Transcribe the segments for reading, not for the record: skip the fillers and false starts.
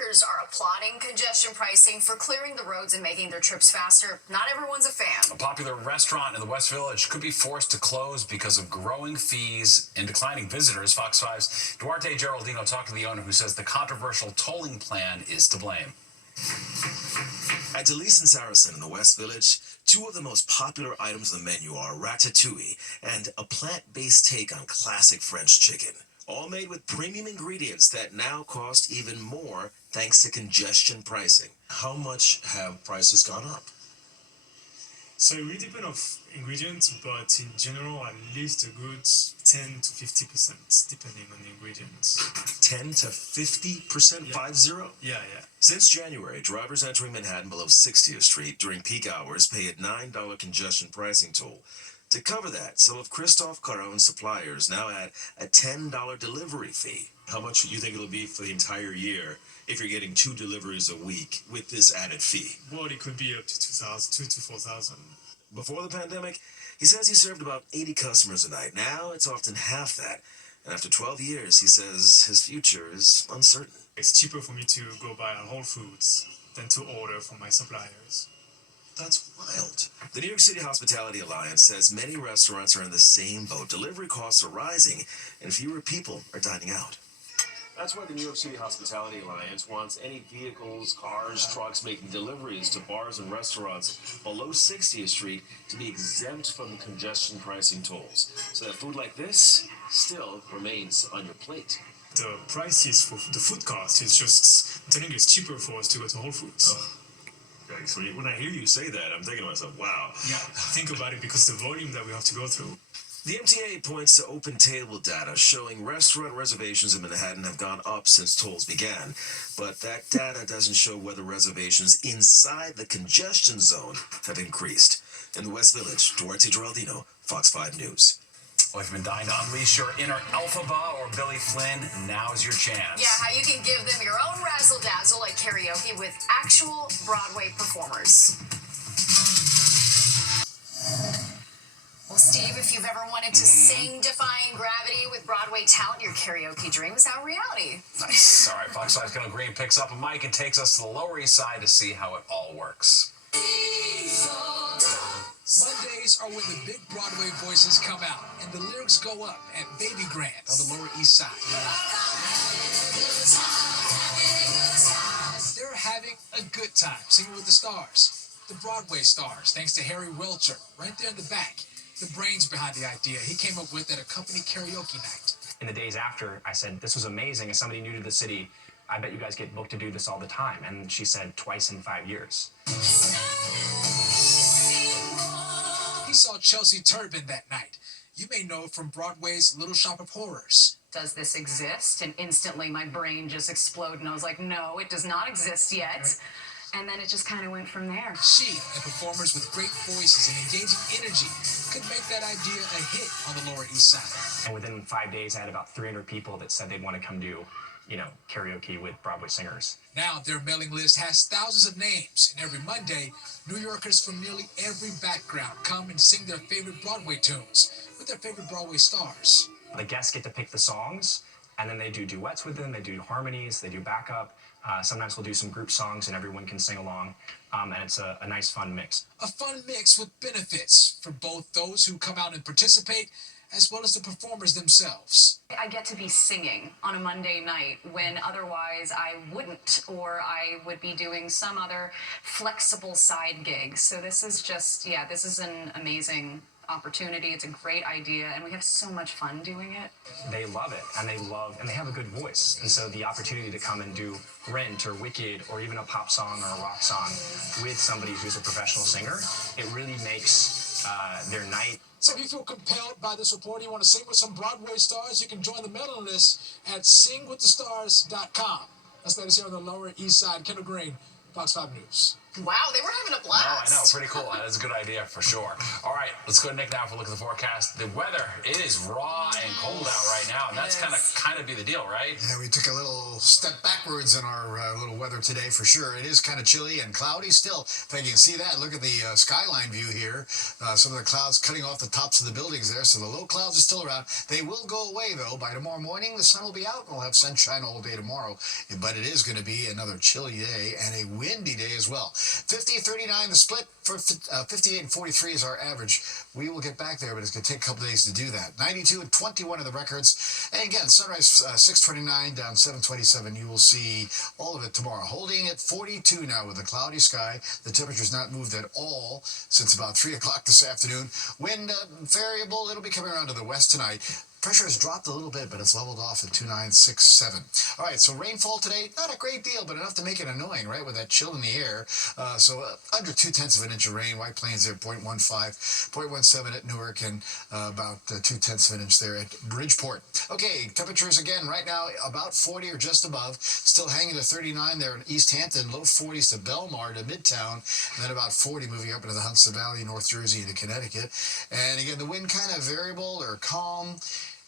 Yorkers are applauding congestion pricing for clearing the roads and making their trips faster. Not everyone's a fan. A popular restaurant in the West Village could be forced to close because of growing fees and declining visitors. Fox 5's Duarte Geraldino talked to the owner, who says the controversial tolling plan is to blame. At Delise and Saracen in the West Village, two of the most popular items on the menu are ratatouille and a plant-based take on classic French chicken, all made with premium ingredients that now cost even more thanks to congestion pricing. How much have prices gone up? So it really depends on ingredients, but in general, at least a good 10 to 50%, depending on the ingredients. 10 to 50%? Yeah. 50? Yeah. Since January, drivers entering Manhattan below 60th Street during peak hours pay a $9 congestion pricing toll. To cover that, some of Christophe Caron's suppliers now add a $10 delivery fee. How much do you think it'll be for the entire year if you're getting 2 deliveries a week with this added fee? Well, it could be up to 2,000, 2 to 4,000. Before the pandemic, he says he served about 80 customers a night. Now it's often half that. And after 12 years, he says his future is uncertain. It's cheaper for me to go buy at Whole Foods than to order from my suppliers. That's wild. The New York City Hospitality Alliance says many restaurants are in the same boat. Delivery costs are rising, and fewer people are dining out. That's why the New York City Hospitality Alliance wants any vehicles, cars, trucks making deliveries to bars and restaurants below 60th Street to be exempt from the congestion pricing tolls, so that food like this still remains on your plate. The prices for the food cost is just, I'm telling you, it's cheaper for us to go to Whole Foods. Okay, so when I hear you say that, I'm thinking to myself, wow. Yeah, think about it, because the volume that we have to go through. The MTA points to open table data showing restaurant reservations in Manhattan have gone up since tolls began, but that data doesn't show whether reservations inside the congestion zone have increased. In the West Village, Duarte Geraldino, Fox 5 News. Well, if you've been dying to unleash your inner Elphaba or Billy Flynn, now's your chance. Yeah, how you can give them your own razzle-dazzle like karaoke with actual Broadway performers. Well, Steve, if you've ever wanted to sing Defying Gravity with Broadway talent, your karaoke dream is now reality. Nice. All right, Fox 5's Kendall Green picks up a mic and takes us to the Lower East Side to see how it all works. Mondays are when the big Broadway voices come out and the lyrics go up at Baby Grand on the Lower East Side. They're having a good time singing with the stars, the Broadway stars, thanks to Harry Welcher, right there in the back. The brains behind the idea he came up with at a company karaoke night. In the days after, I said, this was amazing. As somebody new to the city, I bet you guys get booked to do this all the time. And she said, twice in 5 years. He saw Chelsea Turbin that night. You may know it from Broadway's Little Shop of Horrors. Does this exist? And instantly my brain just exploded and I was like, no, it does not exist yet. And then it just kind of went from there. She and performers with great voices and engaging energy could make that idea a hit on the Lower East Side. And within 5 days, I had about 300 people that said they'd want to come do, karaoke with Broadway singers. Now their mailing list has thousands of names, and every Monday, New Yorkers from nearly every background come and sing their favorite Broadway tunes with their favorite Broadway stars. The guests get to pick the songs, and then they do duets with them, they do harmonies, they do backup. Sometimes we'll do some group songs and everyone can sing along, and it's a nice, fun mix. A fun mix with benefits for both those who come out and participate, as well as the performers themselves. I get to be singing on a Monday night when otherwise I wouldn't, or I would be doing some other flexible side gig. So this is just, this is an amazing opportunity. It's a great idea, and we have so much fun doing it. They love it, and they have a good voice. And so the opportunity to come and do Rent or Wicked or even a pop song or a rock song with somebody who's a professional singer, it really makes their night. So if you feel compelled by this report, you want to sing with some Broadway stars, you can join the mailing list at singwiththestars.com. That's latest here on the Lower East Side. Kendall Green, Fox 5 News. Wow, they were having a No, I blast. know, pretty cool. That's a good idea for sure. All right, let's go to Nick now for a look at the forecast. The weather, it is raw and cold out right now, and that's kind of be the deal, right? Yeah, we took a little step backwards in our little weather today for sure. It is kind of chilly and cloudy still. In fact, you can see that. Look at the skyline view here. Some of the clouds cutting off the tops of the buildings there, so the low clouds are still around. They will go away, though. By tomorrow morning, the sun will be out, and we'll have sunshine all day tomorrow. But it is going to be another chilly day and a windy day as well. 50-39 the split. For 58 and 43 is our average. We will get back there, but it's going to take a couple days to do that. 92 and 21 are the records. And again, sunrise 6:29 down 7:27. You will see all of it tomorrow. Holding at 42 now with a cloudy sky. The temperature's not moved at all since about 3 o'clock this afternoon. Wind variable. It'll be coming around to the west tonight. Pressure has dropped a little bit, but it's leveled off at 2967. All right, so rainfall today, not a great deal, but enough to make it annoying, right, with that chill in the air. Under 0.2 of an inch of rain. White Plains there, 0.15, 0.17 at Newark, and about 0.2 of an inch there at Bridgeport. Okay, temperatures again right now about 40 or just above. Still hanging to 39 there in East Hampton, low 40s to Belmar to Midtown, and then about 40 moving up into the Hudson Valley, North Jersey into Connecticut. And again, the wind kind of variable or calm.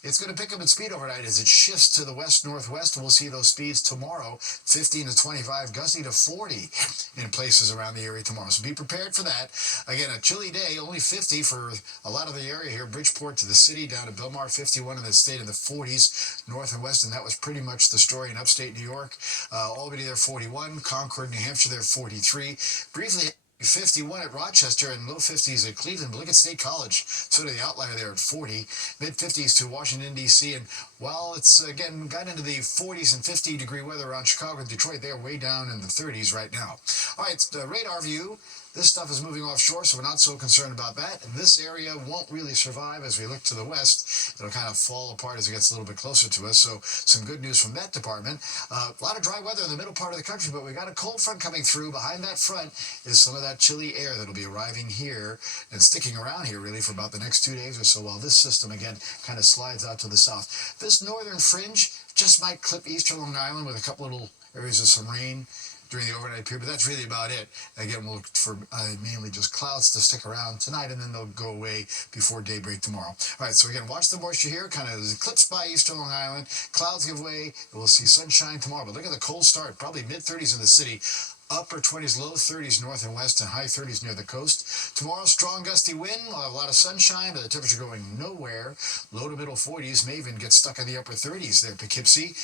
It's going to pick up in speed overnight as it shifts to the west-northwest. We'll see those speeds tomorrow, 15 to 25, gusty to 40 in places around the area tomorrow. So be prepared for that. Again, a chilly day, only 50 for a lot of the area here. Bridgeport to the city, down to Belmar, 51 in the state in the 40s, north and west, and that was pretty much the story in upstate New York. Albany there, 41. Concord, New Hampshire there, 43. Briefly, 51 at Rochester and low 50s at Cleveland. But look at State College, sort of the outlier there at 40. Mid 50s to Washington, D.C. And while it's, again, got into the 40s and 50-degree weather around Chicago and Detroit, they're way down in the 30s right now. All right, the radar view. This stuff is moving offshore, so we're not so concerned about that. This area won't really survive as we look to the west. It'll kind of fall apart as it gets a little bit closer to us. So some good news from that department. A lot of dry weather in the middle part of the country, but we got a cold front coming through. Behind that front is some of that chilly air that'll be arriving here and sticking around here really for about the next 2 days or so while this system, again, kind of slides out to the south. This northern fringe just might clip eastern Long Island with a couple little areas of some rain during the overnight period, but that's really about it. Again, we'll look for mainly just clouds to stick around tonight, and then they'll go away before daybreak tomorrow. All right, so again, watch the moisture here, kind of eclipsed by eastern Long Island. Clouds give way, and we'll see sunshine tomorrow, but look at the cold start, probably mid-30s in the city. Upper 20s, low 30s north and west, and high 30s near the coast. Tomorrow, strong gusty wind. We'll have a lot of sunshine, but the temperature going nowhere. Low to middle 40s. May even get stuck in the upper 30s there. Poughkeepsie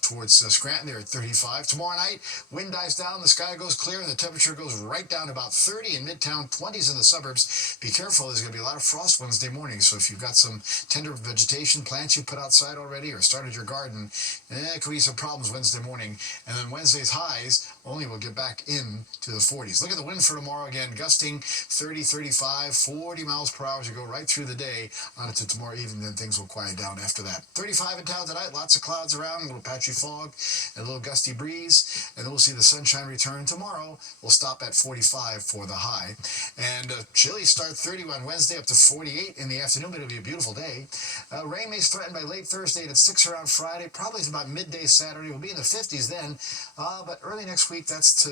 towards Scranton there at 35. Tomorrow night, wind dies down, the sky goes clear, and the temperature goes right down to about 30 in Midtown, 20s in the suburbs. Be careful, there's going to be a lot of frost Wednesday morning, so if you've got some tender vegetation, plants you put outside already or started your garden, it could be some problems Wednesday morning. And then Wednesday's highs only will get back in to the 40s. Look at the wind for tomorrow again, gusting 30, 35, 40 miles per hour as you go right through the day on into tomorrow evening, then things will quiet down after that. 35 in town tonight, lots of clouds around, a little patchy fog, and a little gusty breeze, and then we'll see the sunshine return tomorrow. We'll stop at 45 for the high. And chilly start 30 on Wednesday up to 48 in the afternoon, but it'll be a beautiful day. Rain may threaten by late Thursday and at 6 around Friday, probably it's about midday Saturday. We'll be in the 50s then, but early next week, that's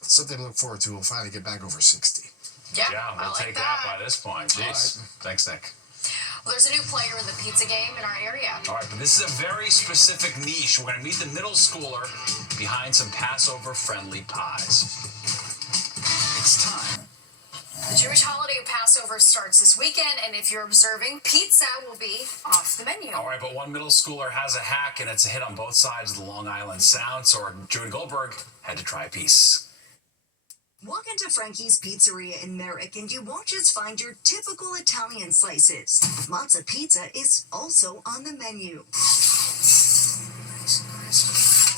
something to look forward to. We'll finally get back over 60. Yeah, We'll I take like that by this point. Jeez. Right. Thanks, Nick. Well, there's a new player in the pizza game in our area. All right, but this is a very specific niche. We're going to meet the middle schooler behind some Passover-friendly pies. It's time. The Jewish holiday of Passover starts this weekend, and if you're observing, pizza will be off the menu. All right, but one middle schooler has a hack, and it's a hit on both sides of the Long Island Sound, so our Jude Goldberg had to try a piece. Walk into Frankie's Pizzeria in Merrick and you won't just find your typical Italian slices. Matzah pizza is also on the menu.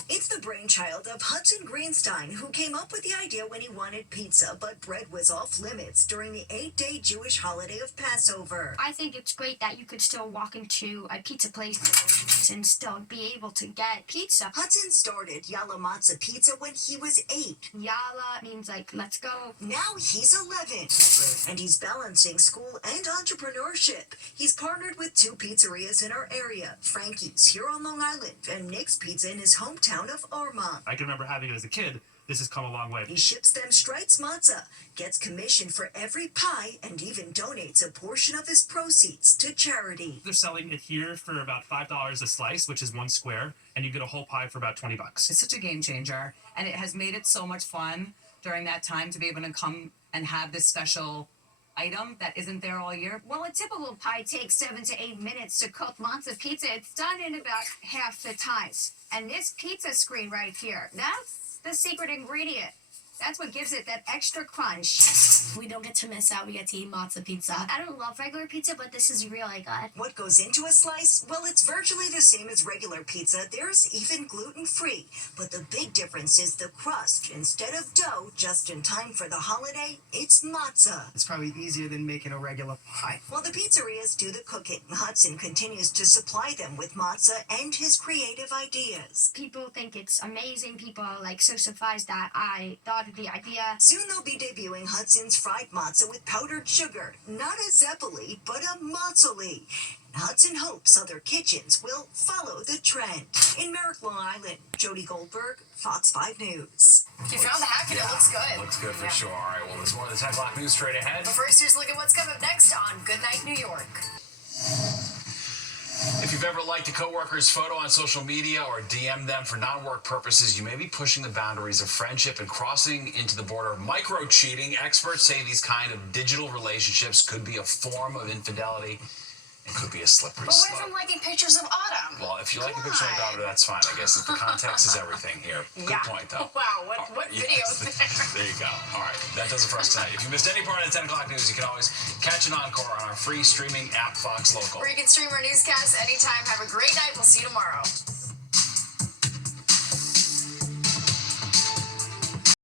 It's the brainchild of Hudson Greenstein, who came up with the idea when he wanted pizza, but bread was off limits during the 8-day Jewish holiday of Passover. I think it's great that you could still walk into a pizza place and still be able to get pizza. Hudson started Yalla Matzah Pizza when he was 8. Yalla means like, let's go. Now he's 11, and he's balancing school and entrepreneurship. He's partnered with 2 pizzerias in our area, Frankie's here on Long Island and Nick's Pizza in his hometown of Armonk. I can remember having it as a kid, this has come a long way. He ships them Streit's matzah, gets commission for every pie, and even donates a portion of his proceeds to charity. They're selling it here for about $5 a slice, which is 1 square, and you get a whole pie for about $20. It's such a game changer, and it has made it so much fun during that time to be able to come and have this special item that isn't there all year. Well, a typical pie takes 7 to 8 minutes to cook. Matzo pizza, it's done in about half the time. And this pizza screen right here, that's the secret ingredient. That's what gives it that extra crunch. We don't get to miss out. We get to eat matzo pizza. I don't love regular pizza, but this is really good. What goes into a slice? Well, it's virtually the same as regular pizza. There's even gluten-free. But the big difference is the crust. Instead of dough, just in time for the holiday, it's matzah. It's probably easier than making a regular pie. While the pizzerias do the cooking, Hudson continues to supply them with matzah and his creative ideas. People think it's amazing. People are like so surprised that I thought of the idea. Soon they'll be debuting Hudson's fried matzah with powdered sugar. Not a zeppoli, but a matzoli. Hudson hopes other kitchens will follow the trend. In Merrick, Long Island, Jody Goldberg, Fox 5 News. You found the hack and it looks good. Looks good for sure. All right, well, there's more of the 10 o'clock news straight ahead. But first, here's a look at what's coming up next on Good Night New York. If you've ever liked a coworker's photo on social media or DM'd them for non-work purposes, you may be pushing the boundaries of friendship and crossing into the border of micro-cheating. Experts say these kind of digital relationships could be a form of infidelity and could be a slippery But what slope. if I'm liking pictures of Autumn? Well, if you like a picture of daughter, that's fine, I guess. The context is everything here. Good point, though. Wow, what videos there? There you go. All right, that does it for us tonight. If you missed any part of the 10 o'clock news, you can always catch an encore on our free streaming app, Fox Local. Where you can stream our newscasts anytime. Have a great night. We'll see you tomorrow.